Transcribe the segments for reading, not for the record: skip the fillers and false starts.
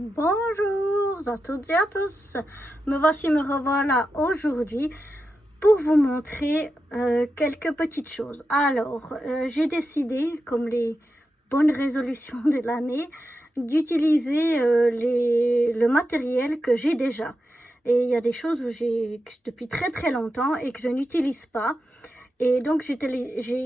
Bonjour à toutes et à tous, me revoilà aujourd'hui pour vous montrer quelques petites choses. Alors, j'ai décidé, comme les bonnes résolutions de l'année, d'utiliser le matériel que j'ai déjà. Et il y a des choses où j'ai depuis très longtemps et que je n'utilise pas. Et donc, j'ai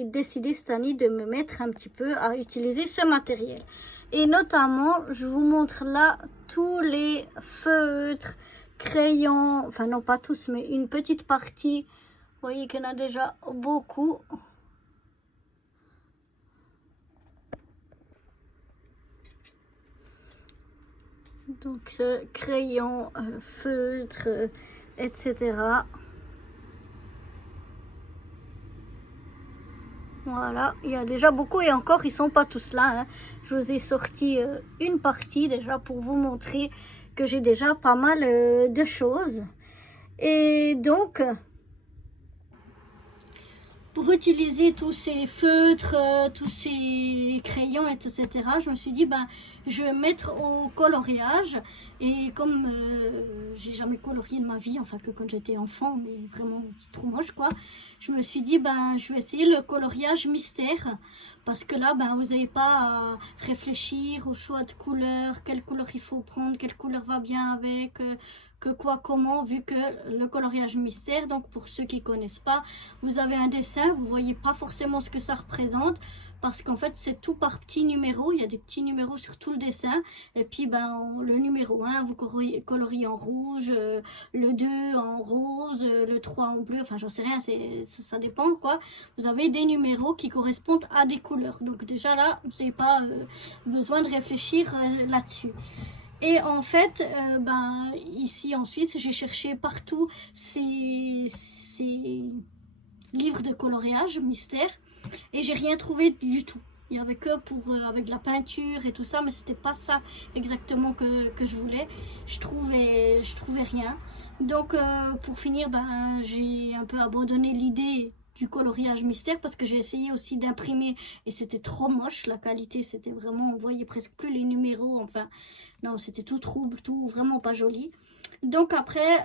décidé cette année de me mettre un petit peu à utiliser ce matériel. Et notamment, je vous montre là tous les feutres, crayons, enfin non pas tous, mais une petite partie. Vous voyez qu'il y en a déjà beaucoup. Donc, ce crayon, feutre, etc. Voilà, il y a déjà beaucoup et encore, ils sont pas tous là. Hein. Je vous ai sorti une partie déjà pour vous montrer que j'ai déjà pas mal de choses. Et donc, pour utiliser tous ces feutres, tous ces crayons, etc., je me suis dit, ben, je vais mettre au coloriage. Et comme j'ai jamais colorié de ma vie, enfin que quand j'étais enfant, mais vraiment c'est trop moche quoi, je me suis dit, ben, je vais essayer le coloriage mystère. Parce que là, ben, vous n'avez pas à réfléchir au choix de couleurs, quelle couleur il faut prendre, quelle couleur va bien avec, que quoi, comment, vu que le coloriage mystère, donc pour ceux qui ne connaissent pas, vous avez un dessin, vous ne voyez pas forcément ce que ça représente, parce qu'en fait c'est tout par petits numéros, il y a des petits numéros sur tout le dessin, et puis ben, le numéro 1, vous coloriez en rouge, le 2 en rose, le 3 en bleu, enfin j'en sais rien, ça dépend quoi. Vous avez des numéros qui correspondent à des couleurs, donc déjà là, vous n'avez pas besoin de réfléchir là-dessus. Et en fait, ben, ici en Suisse, j'ai cherché partout ces livres de coloriage mystère et j'ai rien trouvé du tout. Il y avait que pour avec de la peinture et tout ça, mais c'était pas ça exactement que je voulais. Je trouvais rien. Donc pour finir, ben j'ai un peu abandonné l'idée du coloriage mystère parce que j'ai essayé aussi d'imprimer et c'était trop moche, la qualité c'était vraiment, on voyait presque plus les numéros, enfin non, c'était tout trouble, tout vraiment pas joli. Donc après,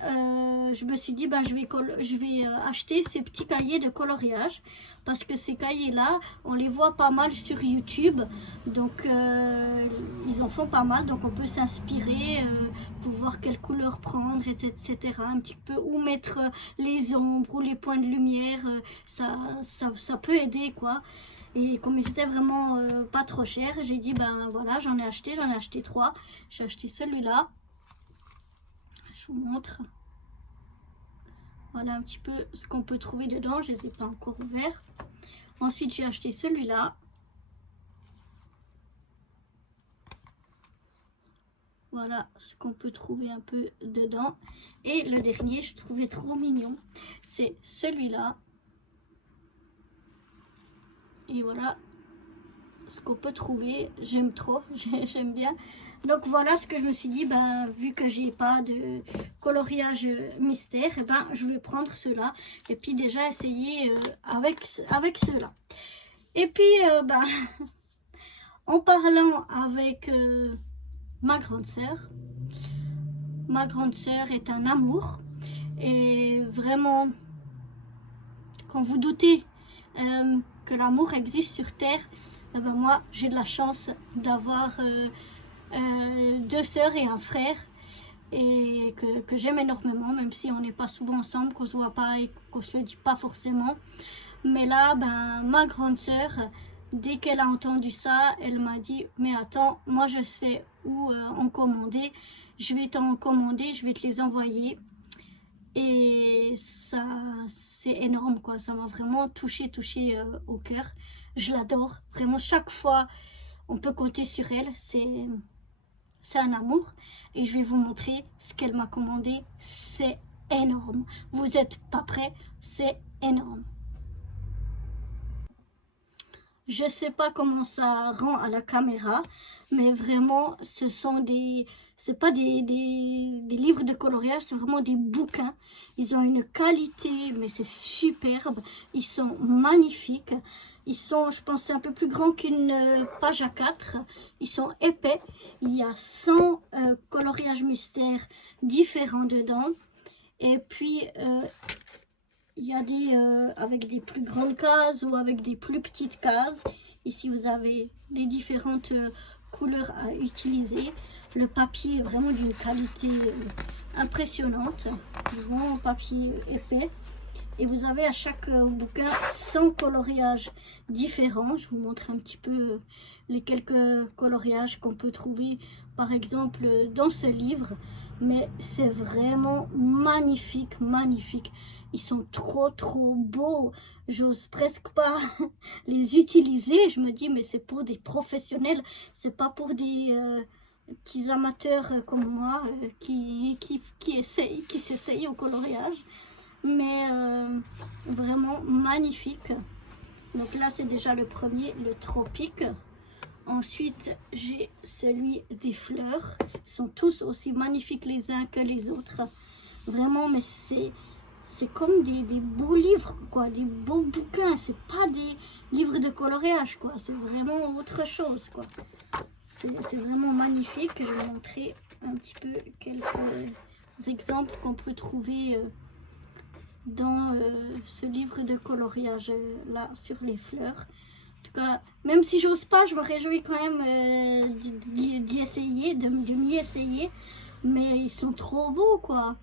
je me suis dit, ben, je vais acheter ces petits cahiers de coloriage. Parce que ces cahiers-là, on les voit pas mal sur YouTube. Donc, ils en font pas mal. Donc, on peut s'inspirer pour voir quelle couleur prendre, etc. Un petit peu, où mettre les ombres ou les points de lumière. Ça peut aider, quoi. Et comme ils étaient vraiment pas trop chers, j'ai dit, ben voilà, j'en ai acheté 3. J'ai acheté celui-là. Je vous montre. Voilà un petit peu ce qu'on peut trouver dedans. Je ne les ai pas encore ouverts. Ensuite, j'ai acheté celui-là. Voilà ce qu'on peut trouver un peu dedans. Et le dernier, je trouvais trop mignon. C'est celui-là. Et voilà ce qu'on peut trouver. J'aime trop, j'aime bien. Donc voilà ce que je me suis dit, ben, vu que j'ai pas de coloriage mystère, et ben, je vais prendre ceux-là. Et puis déjà essayer avec ceux-là. Et puis, ben, en parlant avec ma grande sœur est un amour. Et vraiment, quand vous doutez que l'amour existe sur Terre, eh ben moi, j'ai de la chance d'avoir 2 sœurs et un frère et que j'aime énormément, même si on n'est pas souvent ensemble, qu'on se voit pas et qu'on se le dit pas forcément. Mais là, ben, ma grande sœur, dès qu'elle a entendu ça, elle m'a dit, mais attends, moi je sais où en commander, je vais t'en commander, je vais te les envoyer. Et ça, c'est énorme quoi, ça m'a vraiment touché au cœur. Je l'adore, vraiment chaque fois on peut compter sur elle, c'est un amour. Et je vais vous montrer ce qu'elle m'a commandé, c'est énorme. Vous n'êtes pas prêts, c'est énorme. Je sais pas comment ça rend à la caméra, mais vraiment, c'est pas des livres de coloriage, c'est vraiment des bouquins. Ils ont une qualité, mais c'est superbe. Ils sont magnifiques. Ils sont, je pense, c'est un peu plus grand qu'une page A4. Ils sont épais. Il y a 100 coloriages mystères différents dedans. Et puis, il y a des avec des plus grandes cases ou avec des plus petites cases. Ici, vous avez les différentes couleurs à utiliser. Le papier est vraiment d'une qualité impressionnante. Vraiment papier épais. Et vous avez à chaque bouquin 100 coloriages différents. Je vous montre un petit peu les quelques coloriages qu'on peut trouver, par exemple, dans ce livre. Mais c'est vraiment magnifique, magnifique. Ils sont trop, trop beaux. J'ose presque pas les utiliser. Je me dis, mais c'est pour des professionnels. C'est pas pour des petits amateurs comme moi qui s'essayent au coloriage. Mais vraiment magnifique. Donc là, c'est déjà le premier, le tropique. Ensuite, j'ai celui des fleurs. Ils sont tous aussi magnifiques les uns que les autres. Vraiment, mais c'est comme des beaux livres, quoi, des beaux bouquins. C'est pas des livres de coloriage, quoi. C'est vraiment autre chose, quoi. C'est vraiment magnifique. Je vais montrer un petit peu quelques exemples qu'on peut trouver dans ce livre de coloriage là sur les fleurs. En tout cas, même si j'ose pas, je me réjouis quand même d'y essayer, de m'y essayer. Mais ils sont trop beaux, quoi.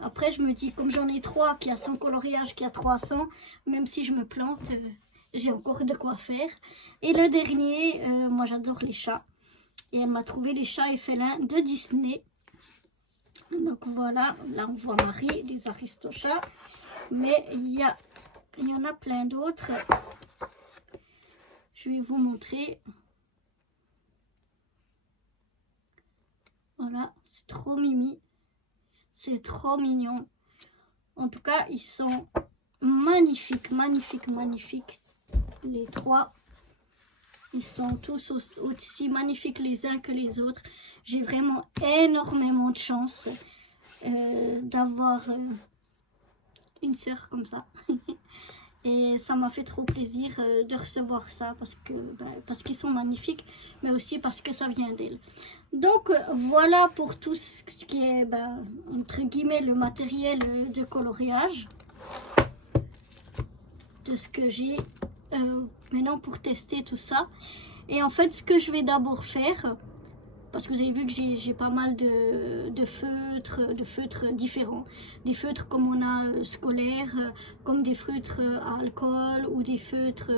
Après, je me dis, comme j'en ai 3, qui a 100 coloriages, qui a 300, même si je me plante, j'ai encore de quoi faire. Et le dernier, moi j'adore les chats. Et elle m'a trouvé les chats et félins de Disney. Donc voilà, là on voit Marie, les Aristochats. Mais il y en a plein d'autres. Je vais vous montrer. Voilà, c'est trop mimi. C'est trop mignon. En tout cas, ils sont magnifiques, magnifiques, magnifiques. Les 3. Ils sont tous aussi magnifiques les uns que les autres. J'ai vraiment énormément de chance d'avoir une sœur comme ça. Et ça m'a fait trop plaisir de recevoir ça parce qu'ils sont magnifiques, mais aussi parce que ça vient d'elle. Donc voilà pour tout ce qui est, entre guillemets, le matériel de coloriage. De ce que j'ai maintenant pour tester tout ça. Et en fait, ce que je vais d'abord faire, parce que vous avez vu que j'ai pas mal de feutres différents. Des feutres comme on a scolaires, comme des feutres à alcool ou des feutres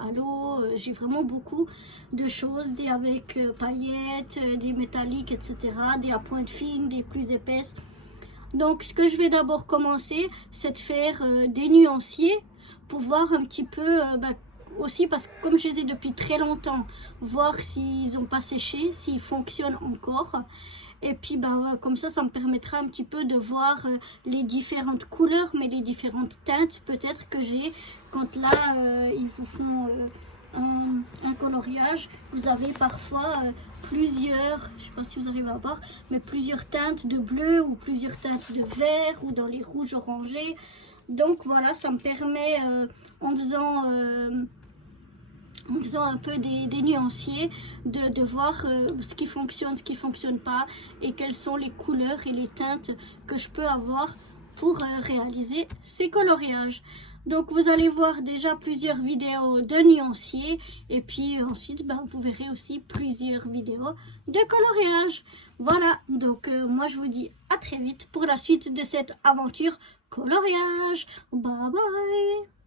à l'eau. J'ai vraiment beaucoup de choses, des avec paillettes, des métalliques, etc. Des à pointe fine, des plus épaisses. Donc ce que je vais d'abord commencer, c'est de faire des nuanciers pour voir un petit peu... aussi parce que comme je les ai depuis très longtemps, voir s'ils n'ont pas séché, s'ils fonctionnent encore. Et puis comme ça me permettra un petit peu de voir les différentes couleurs, mais les différentes teintes peut-être que j'ai quand là ils vous font un coloriage. Vous avez parfois plusieurs, je ne sais pas si vous arrivez à voir, mais plusieurs teintes de bleu ou plusieurs teintes de vert ou dans les rouges orangés. Donc voilà, ça me permet en faisant un peu des nuanciers, de voir ce qui fonctionne, ce qui ne fonctionne pas et quelles sont les couleurs et les teintes que je peux avoir pour réaliser ces coloriages. Donc vous allez voir déjà plusieurs vidéos de nuanciers et puis ensuite vous verrez aussi plusieurs vidéos de coloriage. Voilà, donc moi je vous dis à très vite pour la suite de cette aventure coloriage. Bye bye.